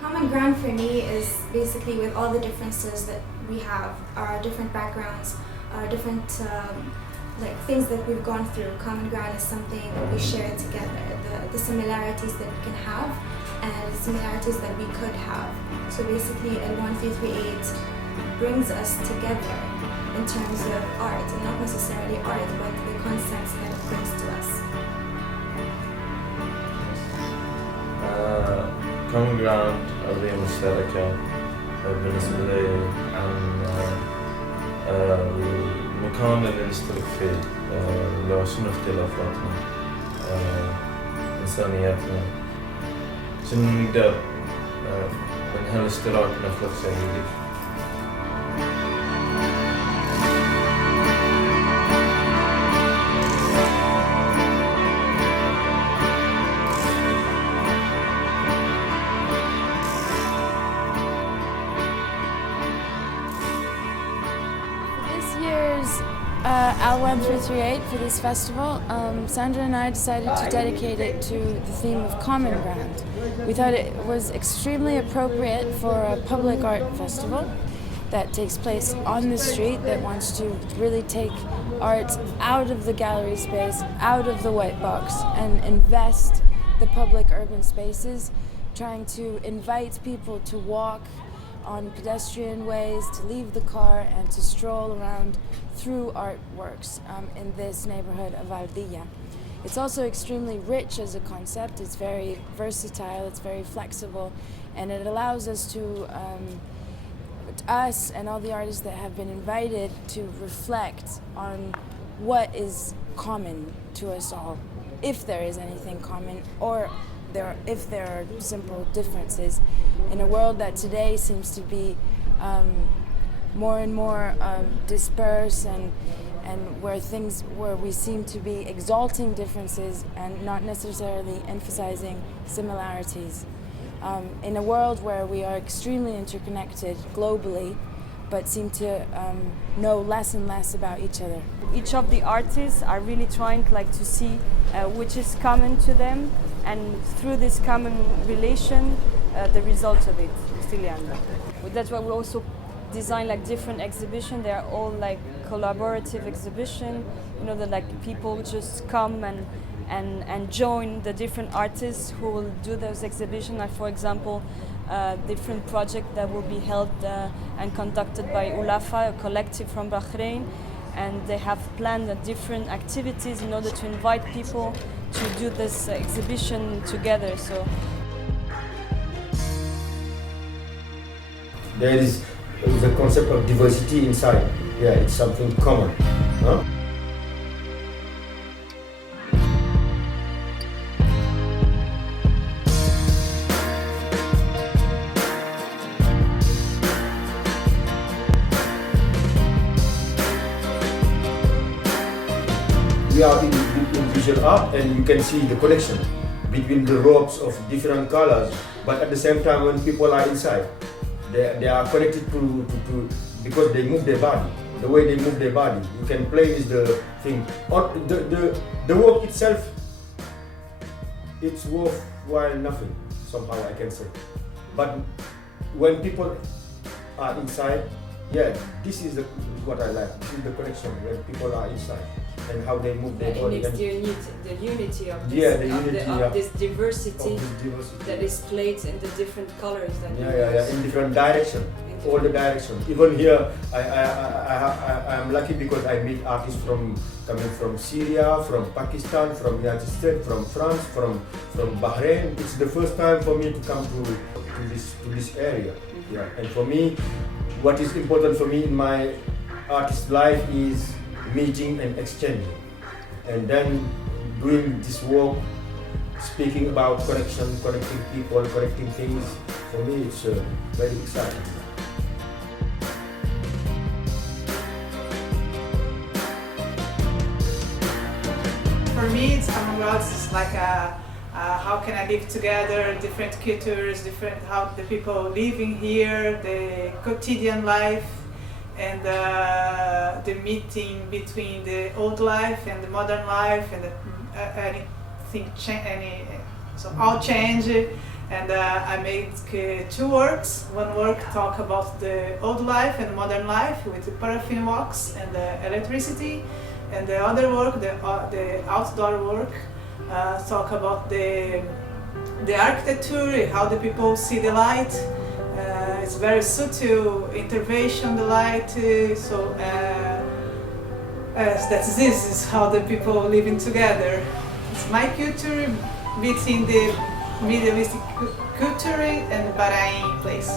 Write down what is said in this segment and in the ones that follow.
Common ground for me is basically with all the differences that we have, our different backgrounds, our different like things that we've gone through. Common ground is something we share together, the similarities that we can have and the similarities that we could have. So basically ALWAN338 brings us together in terms of art, and not necessarily art, but the concepts that it brings to us. Common ground هذه مشتركة بالنسبة لي عن المكان اللي نشترك فيه، لو شنو اختلافاتنا، إنسانياتنا، شنو نقدر من هالاشتراك نخلق شيء جديد. ALWAN338 for this festival, Sandra and I decided to dedicate it to the theme of common ground. We thought it was extremely appropriate for a public art festival that takes place on the street, that wants to really take art out of the gallery space, out of the white box, and invest the public urban spaces, trying to invite people to walk on pedestrian ways, to leave the car and to stroll around through artworks in this neighborhood of Aldea. It's also extremely rich as a concept. It's very versatile, it's very flexible, and it allows us and all the artists that have been invited to reflect on what is common to us all, if there is anything common, or if there are simple differences in a world that today seems to be more and more dispersed, and where we seem to be exalting differences and not necessarily emphasizing similarities. In a world where we are extremely interconnected globally, but seem to know less and less about each other. Each of the artists are really trying to see which is common to them, and through this common relation, the result of it. That's why we also design different exhibitions. They are all collaborative exhibition. That people just come and join the different artists who will do those exhibitions. For example, different project that will be held and conducted by Ulafa, a collective from Bahrain, and they have planned different activities in order to invite people to do this exhibition together. So there is the concept of diversity inside. Yeah, it's something common. Huh? We are in visual art, and you can see the connection between the ropes of different colors, but at the same time when people are inside, they are connected to because they move their body. The way they move their body, you can play with the thing. Or the work itself, it's worthwhile nothing, somehow I can say. But when people are inside, yeah, this is what I like. This is the connection when people are inside and how they move their body. And it's the unity of this, yeah, the unity, of this diversity that is played in the different colors. That in different direction, all the directions. Even here, I'm lucky because I meet artists coming from Syria, from Pakistan, from United States, from France, from Bahrain. It's the first time for me to come to this area. Mm-hmm. Yeah, and for me, what is important for me in my artist life is meeting and exchanging, and then doing this work, speaking about connection, connecting people, connecting things. For me, it's very exciting. For me, it's common ground. It's like how can I live together, different cultures, how the people living here, the quotidian life, and the meeting between the old life and the modern life, and anything so all change, And I made two works. One work talk about the old life and modern life with the paraffin wax and the electricity, and the other work, the outdoor work, talk about the architecture, how the people see the light. It's very subtle intervention, the light. This is how the people living together. It's my culture between the Middle East culture and the Bahrain place.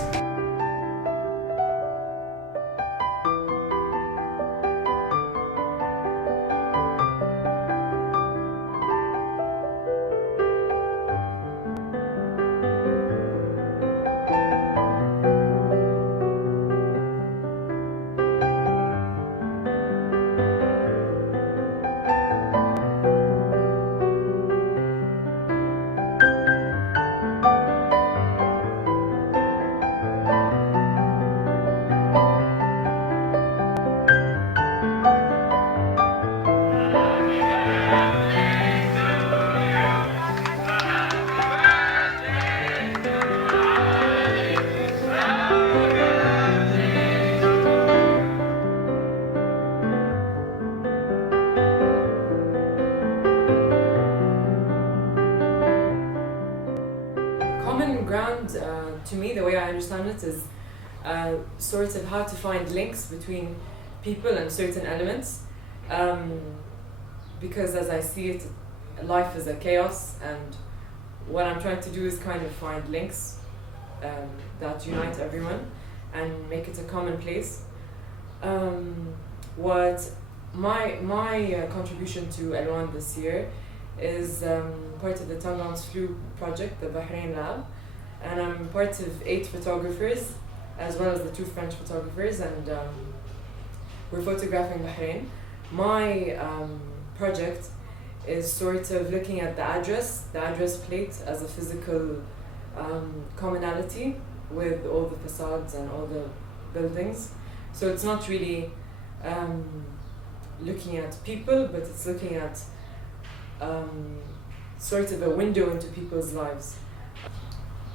Common ground, to me, the way I understand it, is sort of how to find links between people and certain elements. Because as I see it, life is a chaos, and what I'm trying to do is kind of find links that unite everyone and make it a common place. What my contribution to ALWAN this year is part of the Tangans Flu project, the Bahrain lab, and I'm part of 8 photographers as well as the 2 French photographers, and we're photographing Bahrain. My project is sort of looking at the address plate as a physical commonality with all the facades and all the buildings. So it's not really looking at people, but it's looking at sort of a window into people's lives.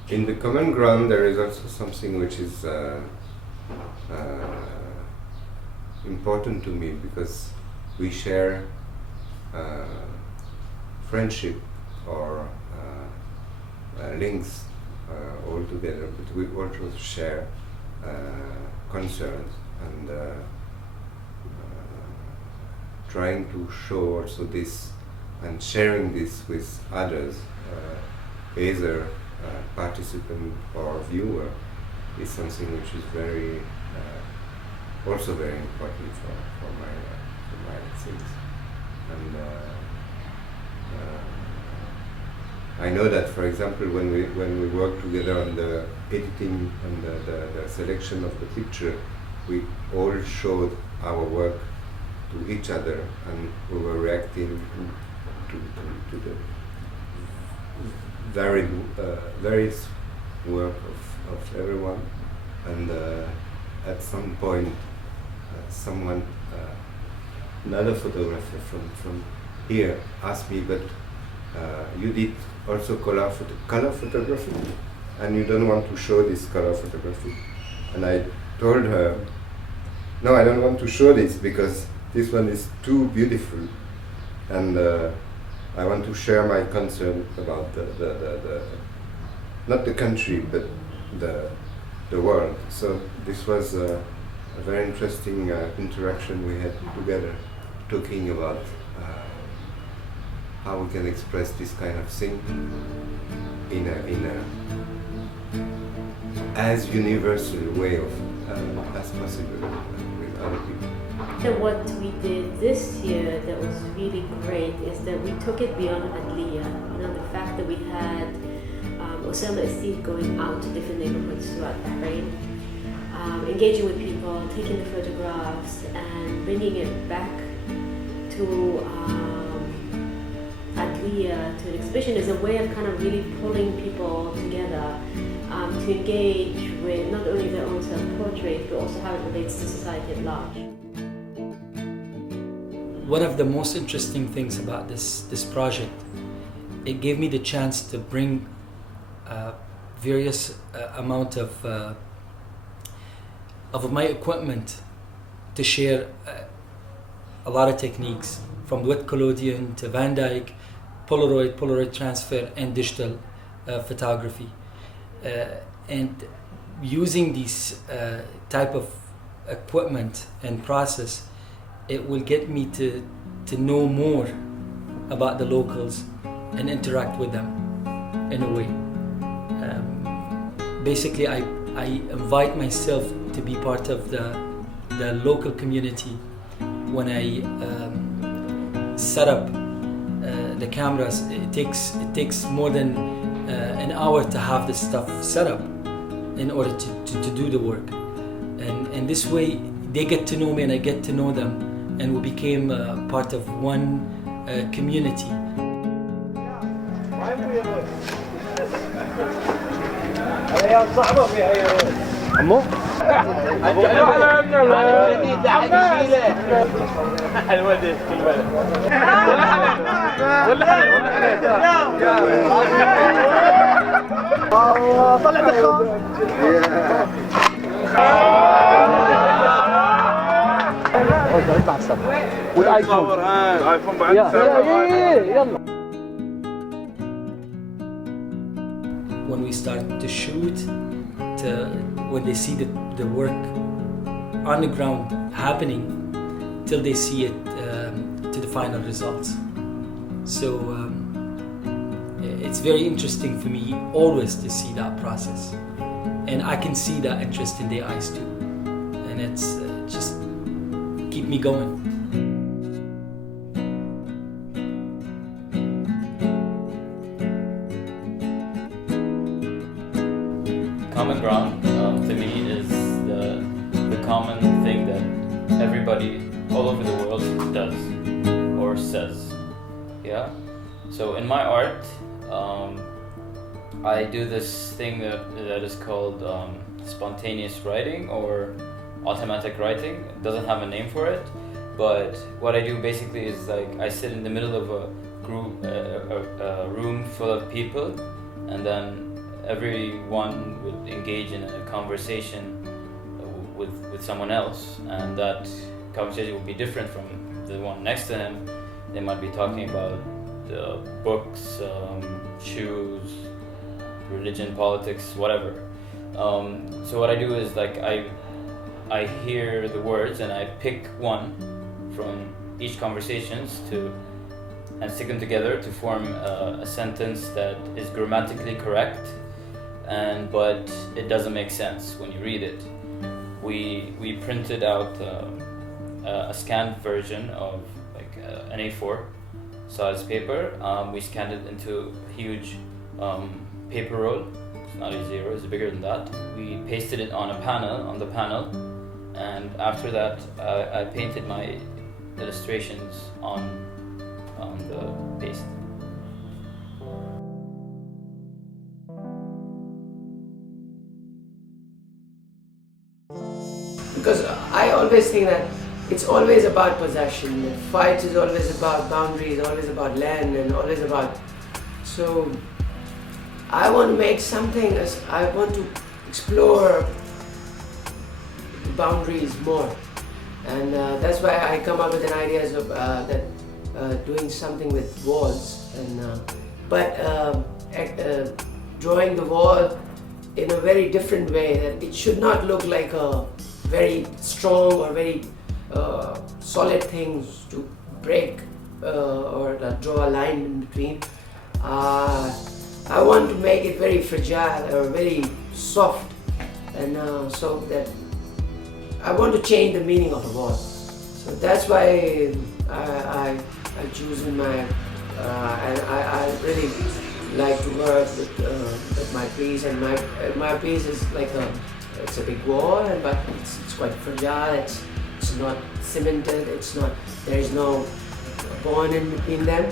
In the common ground, there is also something which is important to me, because we share friendship or links all together, but we also share concerns, and trying to show also this and sharing this with others, either participant or viewer, is something which is very also very important for my things. And I know that, for example, when we work together on the editing and the selection of the picture, we all showed our work to each other, and we were reacting to the various work of everyone. And at some point, someone, another photographer from here, asked me, but you did also color photography, and you don't want to show this color photography? And I told her, no, I don't want to show this because this one is too beautiful, and I want to share my concern about the not the country, but the world. So this was a very interesting interaction we had together, talking about how we can express this kind of thing in a as universal way of as possible with other people. And what we did this year that was really great is that we took it beyond Adliya. You know, the fact that we had Osama Asid going out to different neighborhoods throughout Bahrain, engaging with people, taking the photographs, and bringing it back to Adliya, to an exhibition, is a way of kind of really pulling people together to engage with not only their own self-portrait, but also how it relates to society at large. One of the most interesting things about this project, it gave me the chance to bring various amount of my equipment to share a lot of techniques, from wet collodion to Van Dyke, Polaroid transfer, and digital photography. And using these type of equipment and process, it will get me to know more about the locals and interact with them in a way. Basically, I invite myself to be part of the local community when I set up the cameras. It takes more than an hour to have this stuff set up in order to do the work, and this way they get to know me and I get to know them, and we became part of one community. عمو طلع دخان يطلع الصبر والايفون ايفون بعد يلا. When we start to shoot, when they see the work on the ground happening, till they see it to the final results. So it's very interesting for me always to see that process, and I can see that interest in their eyes too, and it's just keep me going. Common ground to me is the common thing that everybody all over the world does or says. Yeah. So in my art, I do this thing that is called spontaneous writing or automatic writing. It doesn't have a name for it, but what I do basically is like I sit in the middle of a group, a room full of people, and then everyone would engage in a conversation with someone else, and that conversation would be different from the one next to him. They might be talking about books, shoes, religion, politics, whatever. So what I do is like I hear the words and I pick one from each conversations and stick them together to form a sentence that is grammatically correct, but it doesn't make sense when you read it. We printed out a scanned version of like an A4 size paper. We scanned it into a huge paper roll. It's not A0, it's bigger than that. We pasted it on the panel, and after that I painted my illustrations on the paste. Because I always think that it's always about possession. Fight is always about boundaries, always about land, and always about. So I want to make something. I want to explore boundaries more, and that's why I come up with an idea of doing something with walls, but drawing the wall in a very different way. That it should not look like a very strong or very solid things to break or draw a line in between. I want to make it very fragile or very soft, and so that I want to change the meaning of the wall. So that's why I choose my and I really like to work with my piece, and my piece is like it's a big wall, but it's quite fragile. It's not cemented. There is no bond in between them.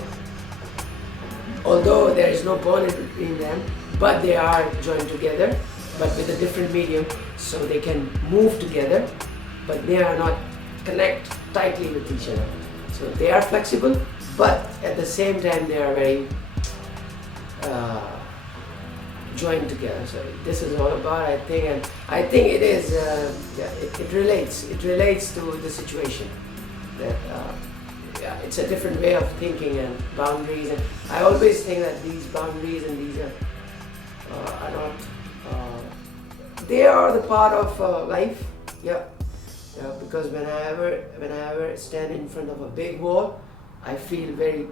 Although there is no bond in between them, but they are joined together, but with a different medium, so they can move together, but they are not connect tightly with each other. So they are flexible, but at the same time they are very join together. So this is all about, I think, and I think it is. It relates. It relates to the situation. That it's a different way of thinking and boundaries. And I always think that these boundaries and these are not. They are the part of life. Yeah. Because whenever I stand in front of a big wall, I feel very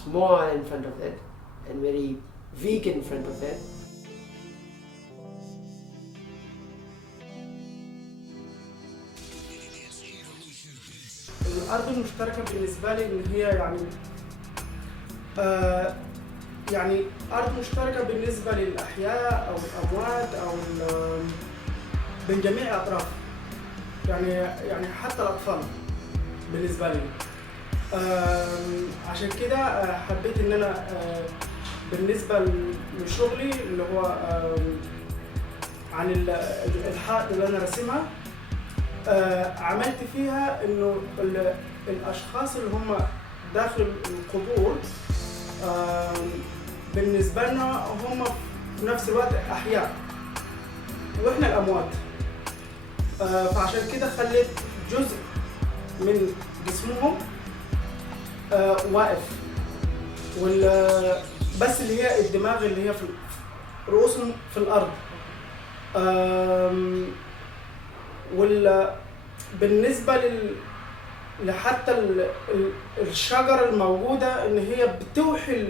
small in front of it and very weak in front of it. الأرض المشتركة بالنسبة لي إن هي يعني أرض مشتركة بالنسبة للأحياء أو الأموات أو من جميع الأطراف. يعني حتى الأطفال بالنسبة لي. عشان كده حبيت إن أنا بالنسبة لشغلي اللي هو عن الحائط اللي أنا رسمها، عملت فيها إنه الأشخاص اللي هم داخل القبور بالنسبة لنا هم في نفس الوقت أحياء وإحنا الأموات. فعشان كده خليت جزء من جسمهم واقف، بس اللي هي الدماغ اللي هي في رؤوسهم في الأرض. بالنسبة لحتى الشجرة الموجودة إن هي بتوحي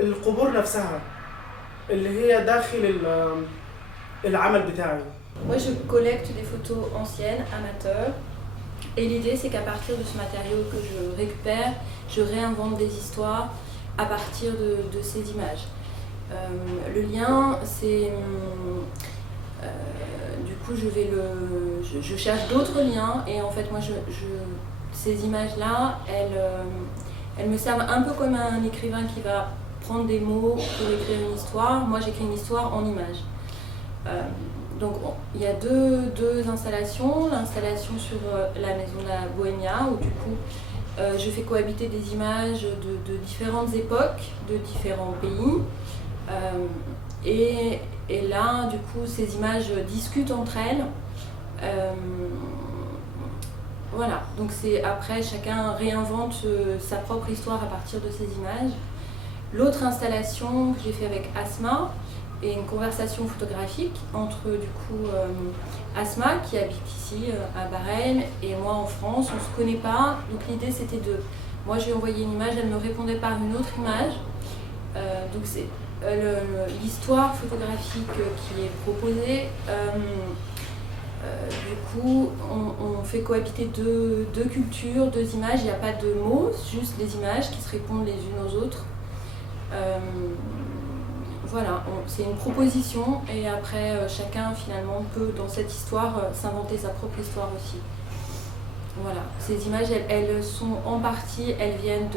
القبور نفسها اللي هي داخل العمل بتاعي. Moi, je collecte des photos anciennes, amateurs, et l'idée c'est qu'à partir de ce matériau que je récupère, je réinvente des histoires à partir de ces images. Le lien, c'est... du coup, je cherche d'autres liens, et en fait, moi, ces images-là, elles me servent un peu comme un écrivain qui va prendre des mots pour écrire une histoire. Moi, j'écris une histoire en images. Donc il y a deux installations, l'installation sur la maison La Bohémia où du coup je fais cohabiter des images de différentes époques, de différents pays, et là du coup ces images discutent entre elles. Voilà, donc c'est après chacun réinvente sa propre histoire à partir de ces images. L'autre installation que j'ai fait avec Asma, et une conversation photographique entre du coup Asma qui habite ici à Bahreïn et moi en France. On se connaît pas, donc l'idée c'était de... Moi j'ai envoyé une image, elle me répondait par une autre image. Donc c'est l'histoire photographique qui est proposée. Du coup on fait cohabiter deux cultures, deux images, il n'y a pas de mots, juste les images qui se répondent les unes aux autres. Voilà, c'est une proposition et après chacun finalement peut dans cette histoire s'inventer sa propre histoire aussi. Voilà, ces images elles sont en partie, elles viennent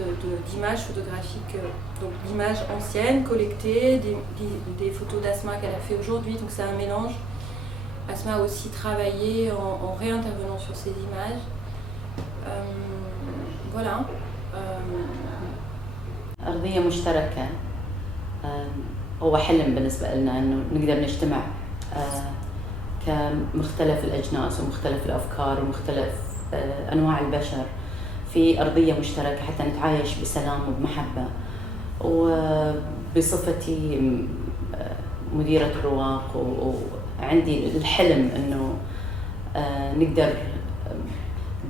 d'images photographiques, donc d'images anciennes collectées, des photos d'Asma qu'elle a fait aujourd'hui, donc c'est un mélange. Asma a aussi travaillé en réintervenant sur ces images. Voilà. أرضية مشتركة هو حلم بالنسبة لنا إنه نقدر نجتمع كمختلف الأجناس ومختلف الأفكار ومختلف أنواع البشر في أرضية مشتركة حتى نتعايش بسلام وبمحبة. وبصفتي مديرة رواق وعندي الحلم إنه نقدر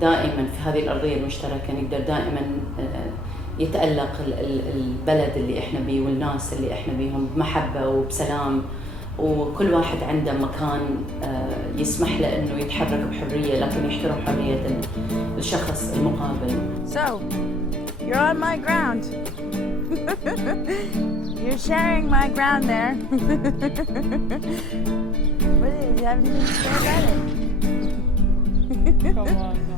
دائما في هذه الأرضية المشتركة نقدر دائما يتألق البلد اللي احنا بيه والناس اللي احنا بيهم بمحبة وبسلام، وكل واحد عنده مكان يسمح له انه يتحرك بحرية لكن يحترم حرية الشخص المقابل. So, you're on my ground. You're sharing my ground there. What is it? You have anything to say about it? Come on.